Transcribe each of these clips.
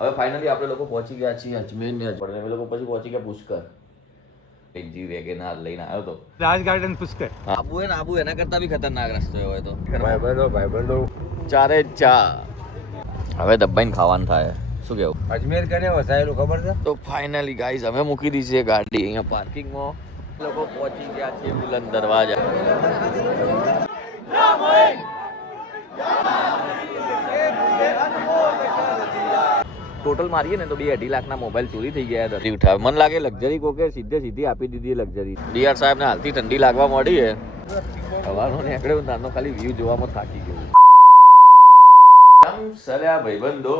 હવે ફાઇનલી આપણે લોકો પહોંચી ગયા છીએ અજમેર ને અજમેર અમે લોકો પછી પહોંચી ગયા પુષ્કર. એક જી વેગેનાર લઈને આવ્યો તો રાજ ગાર્ડન પુષ્કર. આબુ હે ને આબુ એના કરતા બી ખતરનાક રસ્તો હોય તો ભાઈબંધો ચારે ચા હવે દબાઈને ખાવાનું થાય. શું કેવું? અજમેર કને વસાયેલું ખબર છે? તો ફાઇનલી ગાઈઝ અમે મૂકી દીધી છે ગાડી અહીંયા પાર્કિંગમાં. લોકો પહોંચી ગયા છે બુલંદ દરવાજા. ટોટલ મારીએ ને તો 2.5 લાખના મોબાઈલ ચોરી થઈ ગયા. દરી ઉઠાવે મને લાગે લક્ઝરી કોકે સીધી આપી દીધી લક્ઝરી. ડીઆર સાહેબને હાલથી ઠંડી લાગવા મળી છે. સવારનો નીકળ્યો નાનો ખાલી વ્યૂ જોવામાં થાકી ગયો. સલ્યા ભાઈબંધો,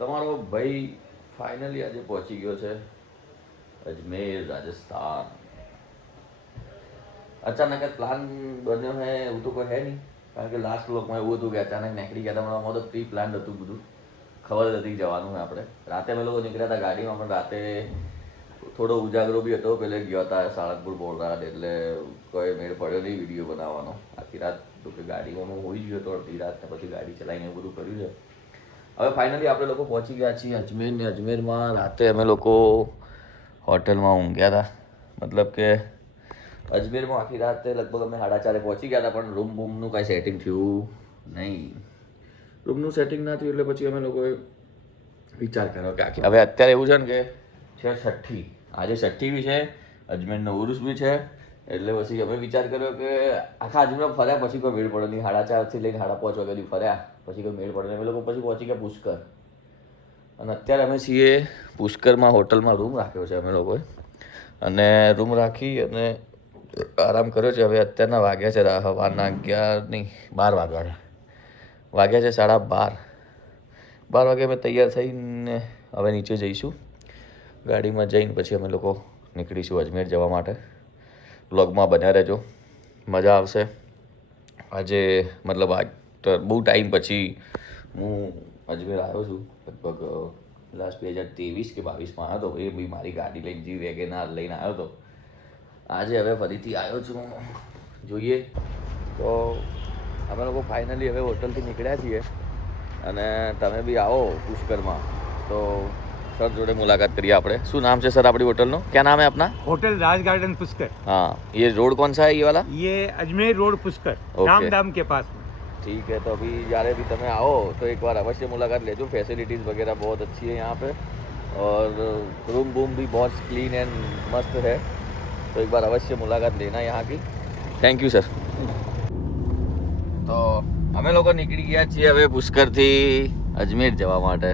તમારો ભાઈ ફાઇનલી આજે પહોંચી ગયો છે અજમેર રાજસ્થાન. અચાનક જ પ્લાન બન્યો હે એવું તો કોઈ હે નહીં, કારણ કે લાસ્ટ વ્લોગમાં એવું હતું કે અચાનક નીકળી ગયા હતા. અમારું તો પ્રી પ્લાન હતું બધું, ખબર નથી જવાનું હોય આપણે. રાતે અમે લોકો નીકળ્યા હતા ગાડીમાં, પણ રાતે થોડો ઉજાગરો બી હતો. પહેલે ગયા હતા સાળંગપુર બોરરાટ, એટલે કોઈ મેળ પડ્યો નહીં વિડીયો બનાવવાનો. આખી રાત તો કે ગાડીમાં હું હોઈ ગયો હતો અડધી રાતને, પછી ગાડી ચલાવીને એવું બધું કર્યું છે. હવે ફાઇનલી આપણે લોકો પહોંચી ગયા છીએ અજમેર ને અજમેરમાં રાતે અમે લોકો હોટલમાં ઊંઘ્યા હતા. મતલબ કે અજમેરમાં આખી રાતે લગભગ અમે 4:30 પહોંચી ગયા હતા, પણ રૂમ બૂમનું કાંઈ સેટિંગ થયું નહીં. રૂમનું સેટિંગ ના થયું એટલે પછી અમે લોકોએ વિચાર કર્યો કે આખી હવે અત્યારે એવું છે ને કે છે છઠ્ઠી, આજે છઠ્ઠી બી છે, અજમેરનો ઉરુસ બી છે. એટલે પછી અમે વિચાર કર્યો કે આખા અજમેરમાં ફર્યા પછી કોઈ મેળ પડે નહીં. 4:30 લઈને 5:30 વાગ્યા સુધી ફર્યા પછી કોઈ મેળ પડે નહીં. અમે લોકો પછી પહોંચી ગયા પુષ્કર, અને અત્યારે અમે છીએ પુષ્કરમાં. હોટલમાં રૂમ રાખ્યો છે અમે લોકોએ, અને રૂમ રાખી અને આરામ કર્યો છે. હવે અત્યારના વાગ્યા છે સવારના 11 નહીં 12 વાગ્યા છે 12:30 વાગે અમે તૈયાર થઈને હવે નીચે જઈશું. ગાડીમાં જઈને પછી અમે લોકો નીકળીશું અજમેર જવા માટે. વ્લોગમાં બન્યા રહેજો, મજા આવશે. આજે મતલબ આજ બહુ ટાઈમ પછી હું અજમેર આવ્યો છું. લગભગ લાસ્ટ 2023 કે 22માં આવ્યો હતો. એ બી મારી ગાડી લઈને જી વેગેનાર લઈને આવ્યો હતો. આજે હવે ફરીથી આવ્યો છું. જોઈએ તો અમે લોકો ફાઇનલી હવે હોટલથી નીકળ્યા છીએ, અને તમે બી આવો પુષ્કરમાં તો સર જોડે મુલાકાત કરીએ આપણે. શું નામ છે સર આપણી હોટલનો? क्या नाम है अपना? होटल राज गार्डन पुष्कर. हाँ, ये रोड कौन सा है ये वाला? ये अजमेर रोड पुष्कर, रामधाम के पास में. ठीक है, तो अभी જ્યારે भी તમે આવો તો એક बार अवश्य मुलाकात लेजो. फैसिलिटीज़ वगैरह बहुत अच्छी है यहाँ पे, और रूम बूम भी बहुत क्लीन एंड मस्त है. तो एक बार अवश्य मुलाकात लेना यहाँ की. Thank you sir. તો અમે લોકો નીકળી ગયા છીએ હવે પુષ્કરથી અજમેર જવા માટે.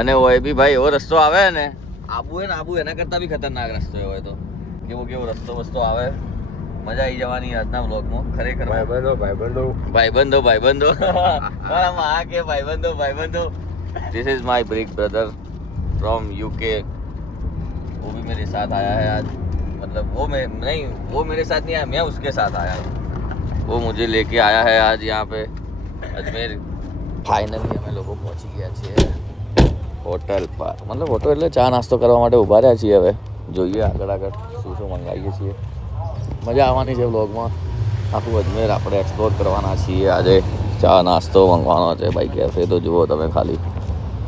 અને હોય બી ભાઈ એવો રસ્તો આવે ને આબુ હે ને આબુ એના કરતાં બી ખતરનાક રસ્તો હોય તો કેવો રસ્તો વસ્તો આવે. મજા આવી જવાની આજના વ્લોગમાં ખરેખર. ભાઈબંધો મારા માં કે ભાઈબંધો. This is my big brother from UK. वो भी मेरे साथ आया है आज. मतलब वो मेरे साथ नहीं आया, मैं उसके साथ आया हूँ. वो मुझे लेके आया है आज यहाँ पे अजमेर. फाइनली અમે લોકો પહોંચી ગયા છીએ હોટલ પર. મતલબ હોટલ એટલે ચા નાસ્તો કરવા માટે ઊભા રહ્યા છીએ. હવે જોઈએ આગળ શું મંગાવીએ છીએ. મજા આવવાની છે વ્લોગમાં. આખું અજમેર આપણે એક્સપ્લોર કરવાના છીએ આજે. ચા નાસ્તો મંગવાનો છે ભાઈ. કેફે તો જુઓ તમે ખાલી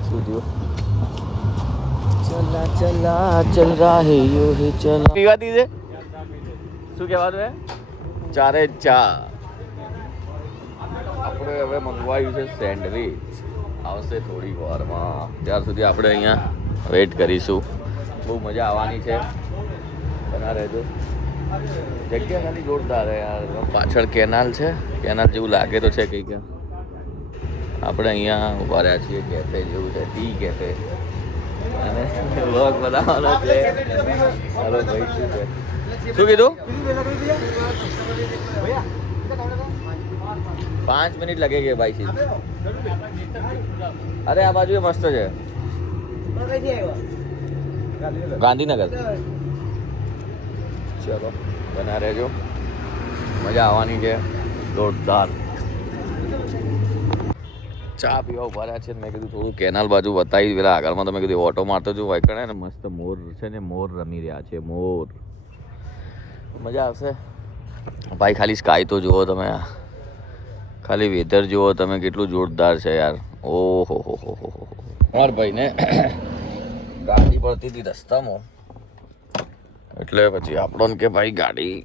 શું થયું. ચલ રહા હે યો હે ચલ. પીવાતી છે શું કહેવાનું હે? ચારે ચા. આપણે હવે મંગવાયું છે સેન્ડવિચ, આવશે થોડી વારમાં. ત્યાર સુધી આપણે અહીંયા વેઇટ કરીશું. બહુ મજા આવવાની છે, બના રહેજો. જગ્યા ખાલી જોરદાર છે યાર. પાછળ કેનાલ છે, કેનાલ જેવું લાગે તો છે કંઈક. આપણે અહીંયા ઊભા રહ્યા છીએ કેફે જેવું છે, ટી કેફે. અને વ્લોગ બનાવવાનો છે. હાલો ભાઈ શું છે શું કીધું? 5 મિનિટ लगेंगे भाई सीधे. अरे આ બાજુ મસ્ત છે ગાંધીનગર. ચલો બના રહેજો, મજા આવવાની છે જોરદાર. ચા પીવા ઉભા રહ્યા છે. મેં કીધું થોડું કેનાલ બાજુ બતાવી પેલા આગળમાં. તો મેં કીધું ઓટો મારતો જો વાયકણે ને મસ્ત મોર છે ને, મોર રમી રહ્યા છે. મોર મજા આવશે ભાઈ. ખાલી સ્કાય તો જુઓ તમે, ખાલી વેધર જુઓ તમે કેટલું જોરદાર છે યાર. ઓહો હો અમારા ભાઈને ગાડી પડતી હતી રસ્તામાં, એટલે પછી આપણને કે ભાઈ ગાડી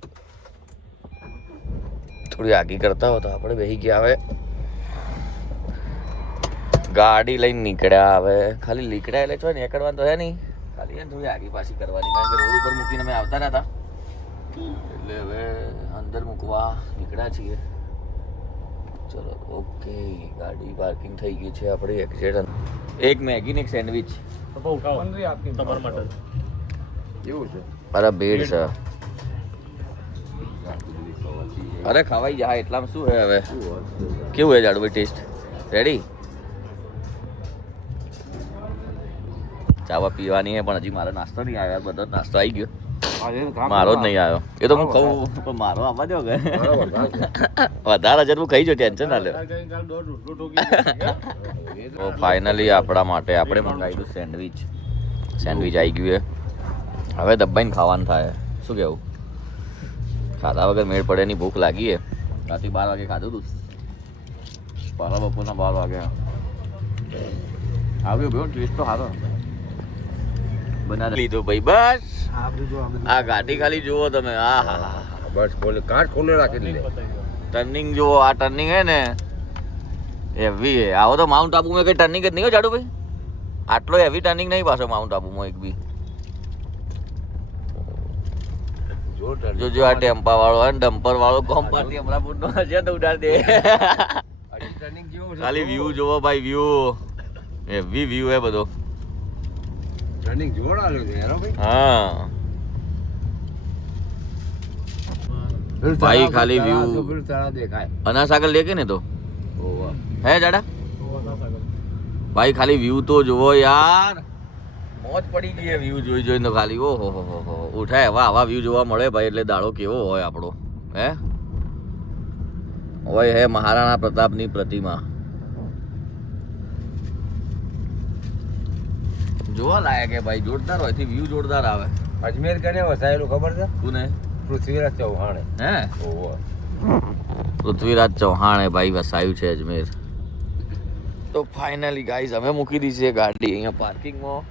થોડી આગી કરતા હો તો આપણે બેસી ગયા. હવે ગાડી લઈને નીકળ્યા. હવે ખાલી નીકળ્યા એટલે છો નીકળવાનું તો હે નહીં, ખાલી થોડી આગી પાછી કરવાની, કારણ કે રોડ ઉપર મૂકીને અમે આવતા રહ્યા હતા, એટલે હવે અંદર મૂકવા નીકળ્યા છીએ. ચલો ઓકે, ગાડી પાર્કિંગ થઈ ગઈ છે આપણી એક્ઝેક્ટ. એક મેગી ને એક સેન્ડવિચ તમારા માટે કેવું છે? અરે ભેડ છે. અરે ખવાઈ જાય એટલામાં શું હે. હવે કેવું હે જાડુભાઈ ટેસ્ટ? રેડી? ચાવા પીવાની હે પણ હજી મારો નાસ્તો નહીં આવ્યો. બધો નાસ્તો આવી ગયો, મારો જ નહીં આવ્યો. એ તો હું કહું પણ મારો આવવા દો કે વધારે હજાર હું ખાઈ જો, ટેન્શન ના લે. તો ફાઇનલી આપણા માટે આપણે મંગાવ્યું સેન્ડવિચ. સેન્ડવિચ આવી ગયું છે, હવે દબાઈને ખાવાનું થાય. શું કહેવું? ખાધા વગર મેળ પડે ની ભૂખ લાગી છે. રાતે 12 વાગે ખાધું તું, પાછા બપોરના 12 વાગે આવ્યો. ભાઈ ટેસ્ટ તો સારો બનાવી લીધો ભાઈ. બસ આ ગાડી ખાલી જુઓ તમે. હા હા હા બસ ખોલે કાટ ખોલે રાખી દીધે. ટર્નિંગ જુઓ, આ ટર્નિંગ હે ને હેવી હે. આવો તો માઉન્ટ આબુમાં કઈ ટર્નિંગ જ નહીં હો જાડુ ભાઈ. આટલો હેવી ટર્નિંગ નહીં પાછો માઉન્ટ આબુમાં એક બી. જો આ ટેમ્પા વાળો હોય ને ડમ્પર વાળો કોમ્પાટી હમણાં પૂરતો હશે તો ઉડાડી દે. ખાલી વ્યૂ જોવો ભાઈ, વ્યૂ હેવી વ્યૂ હે બધો. ટર્નિંગ જોર આલ્યો છે યાર ભાઈ. હા ભાઈ ખાલી વ્યૂ દેખાય. અનાસ આગળ લે કે ને તો હે જાડા ભાઈ, ખાલી વ્યૂ તો જુઓ યાર. મોજ પડી ગઈ હે વ્યૂ જોઈ જોઈને તો ખાલી. ઓહો હો હો ઉઠાય. હવે આવા વ્યૂ જોવા મળે ભાઈ એટલે દાડો કેવો હોય આપણો. હે હોય હે મહારાણા પ્રતાપની પ્રતિમા. જોવા લાયક હે ભાઈ, જોરદાર હોય. વ્યૂ જોરદાર આવે. અજમેર કને વસાયેલું ખબર છે? કોને? પૃથ્વીરાજ ચૌહાણે. હે પૃથ્વીરાજ ચૌહાણે ભાઈ વસાયું છે અજમેર. તો ફાઇનલી ગાઈઝ અમે મૂકી દીધી છે ગાડી અહીંયા પાર્કિંગમાં,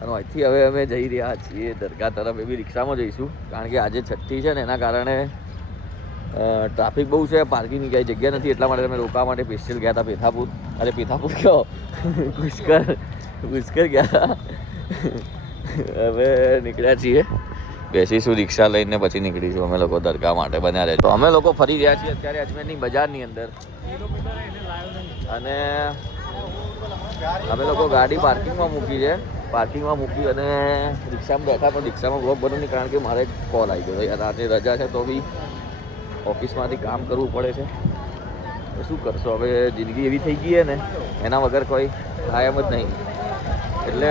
અને અહીંથી હવે અમે જઈ રહ્યા છીએ દરગાહ તરફ. એવી રિક્ષામાં જઈશું કારણ કે આજે છઠ્ઠી છે ને એના કારણે ટ્રાફિક બહુ છે, પાર્કિંગની ક્યાંય જગ્યા નથી, એટલા માટે અમે રોકવા માટે સ્પેશિયલ ગયા હતા પેથાપુર. અરે પેથાપુર કયો, પુષ્કર ગયા. હવે નીકળ્યા છીએ, બેસીશું રિક્ષા લઈને પછી નીકળીશું અમે લોકો દરગાહ માટે. બન્યા રહે. તો અમે લોકો ફરી રહ્યા છીએ અત્યારે અજમેરની બજારની અંદર, અને અમે લોકો ગાડી પાર્કિંગમાં મૂકી છે. પાર્કિંગમાં મૂકી અને રિક્ષામાં બેઠા, પણ રિક્ષામાં બ્લોગ બન્યું નહીં કારણ કે મારે કોલ આવી ગયો. યાર આજે રજા છે તો બી ઓફિસમાંથી કામ કરવું પડે છે. તો શું કરશો હવે, જિંદગી એવી થઈ ગઈ છે ને એના વગર કોઈ થાય એમ જ નહીં. એટલે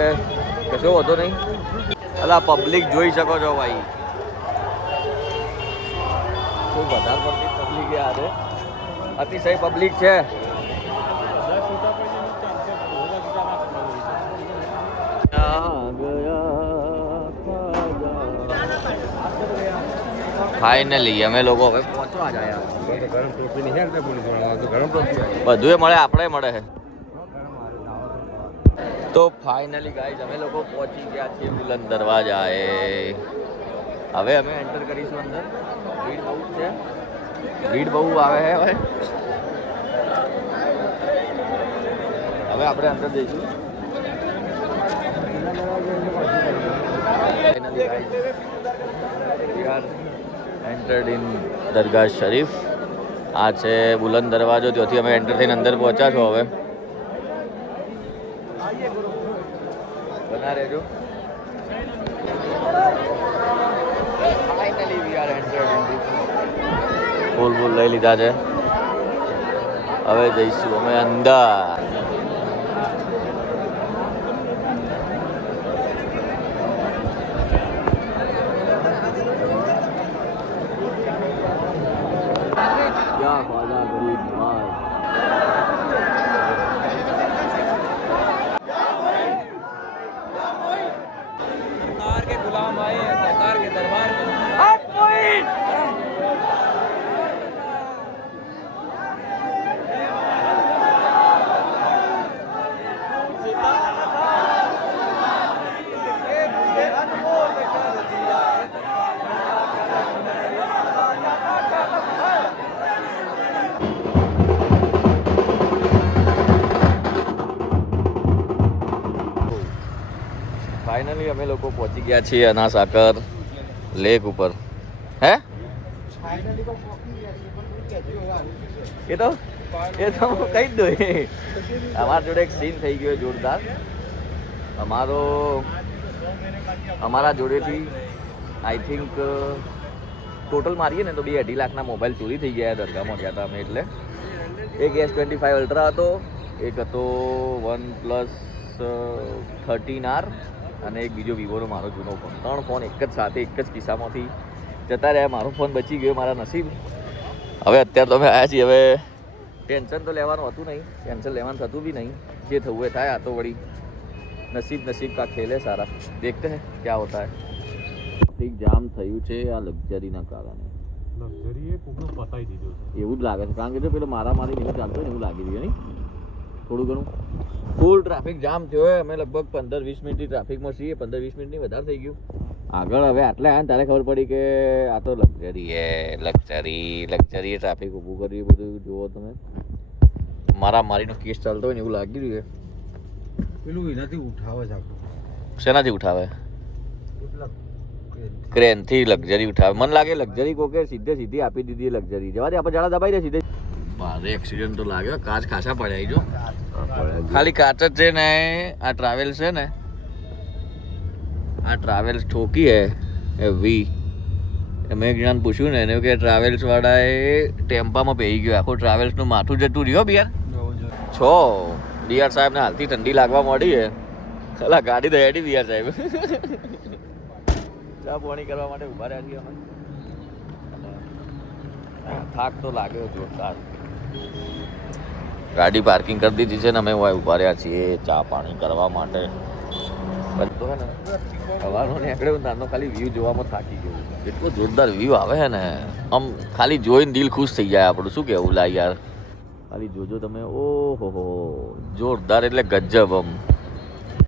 કશો હોતો નહીં. અલા પબ્લિક જોઈ શકો છો ભાઈ, ખૂબ વધારે પડતી પબ્લિક આજે, અતિશય પબ્લિક છે. ફાઇનલી અમે લોકો હવે પહોંચવા જ આવ્યા. બધું મળે, આપણે મળે છે. તો ફાઇનલી ગાઈઝ અમે લોકો પહોંચી ગયા છીએ બુલંદ દરવાજાએ. હવે અમે એન્ટર કરીશું અંદર. ભીડ બહુ છે, ભીડ બહુ આવે છે. હવે આપણે અંદર જઈશું. એન્ટર્ડ ઇન દરગાહ શરીફ. આ છે બુલંદ દરવાજો, ત્યાંથી અમે એન્ટર થઈને અંદર પહોંચ્યા છો. હવે બના રહેજો. Finally we are entered in this. ફૂલ લઈ લીધા છે, હવે જઈશું અમે અંદર. ફાઇનલી અમે લોકો પહોંચી ગયા છીએ અનાસાગર લેક ઉપર. હે એ તો હું કહી જ દઉં. અમારા જોડે એક સીન થઈ ગયો જોરદાર. અમારા જોડેથી આઈ થિંક ટોટલ મારીએ ને તો 2-2.5 લાખના મોબાઈલ ચોરી થઈ ગયા. દરગાહમાં ગયા હતા અમે. એટલે એક S25 અલ્ટ્રા હતો, એક હતો OnePlus 13R અને એક બીજો વિવોનો મારો જૂનો ફોન. 3 ફોન એક જ સાથે એક જ કિસ્સામાંથી જતા રહ્યા. મારો ફોન બચી ગયો, મારા નસીબ. હવે અત્યારે તો અમે આવ્યા છીએ. હવે ટેન્શન તો લેવાનું હતું નહીં, ટેન્શન લેવાનું થતું બી નહીં. જે થવું એ થાય. આ તો વળી નસીબ કા ખેલ હે સારા. દેખતે હે ક્યાં હોતા હે. ટ્રાફિક જામ થયું છે આ લક્ઝરીના કારણે. લક્ઝરીએ કોકનો પતાઈ દીધો છે એવું જ લાગે છે. કારણ કે જો પેલો મારામારી નહીં ચાલતો હોય ને એવું લાગી રહ્યું નહીં થોડું ઘણું. ફૂલ ટ્રાફિક જામ થયો હોય. અમે લગભગ 15-20 મિનિટથી ટ્રાફિકમાં છીએ. 15-20 મિનિટની વધારે થઈ ગયું. આગળ હવે આટલે આવ્યા ને ત્યારે ખબર પડી કે આ તો લક્ઝરીએ ટ્રાફિક ઊભું કર્યું. બધું જુઓ તમે. મારામારીનો કેસ ચાલતો હોય ને એવું લાગી રહ્યું છે. પેલું એનાથી ઉઠાવે છે આપણું. શેનાથી ઉઠાવે? ક્રેનથી લક્ઝરી ઉઠાવે. મને લાગે લક્ઝરી કોકે સીધી આપી દીધી લક્ઝરી. જવા દે, આપણે જાડા દબાઈ દે સીધે. ભારે એક્સિડન્ટ તો લાગ્યો. કાચ ખાસા પડ્યા જો. ખાલી કાચ જ છે ને. આ ટ્રાવેલ્સ છે ને, આ ટ્રાવેલ્સ ઠોકી હે એ વી. મેં એક જણાને પૂછ્યું ને એને કે ટ્રાવેલ્સ વાળાએ ટેમ્પામાં પહેરી ગયો. આખું ટ્રાવેલ્સનું માથું જતું રહ્યો બિયાર. બિયાર સાહેબને હાલથી ઠંડી લાગવા માંડી હે. ચલા ગાડી દયાડી બિયાર સાહેબ. ચા પાણી કરવા માટે ઊભા રહ્યા છીએ અમે. થાક તો લાગ્યો જોરદાર. ગાડી પાર્કિંગ કરી દીધી છે ને અમે ઊભા રહ્યા છીએ ચા પાણી કરવા માટે. તો હે ને સવારનો નીકળ્યો નાનો ખાલી વ્યૂ જોવામાં થાકી ગયો. એટલો જોરદાર વ્યૂ આવે છે ને, આમ ખાલી જોઈને દિલ ખુશ થઈ જાય આપણું. શું કહેવું લા યાર, ખાલી જોજો તમે. ઓહો જોરદાર એટલે ગજબ. આમ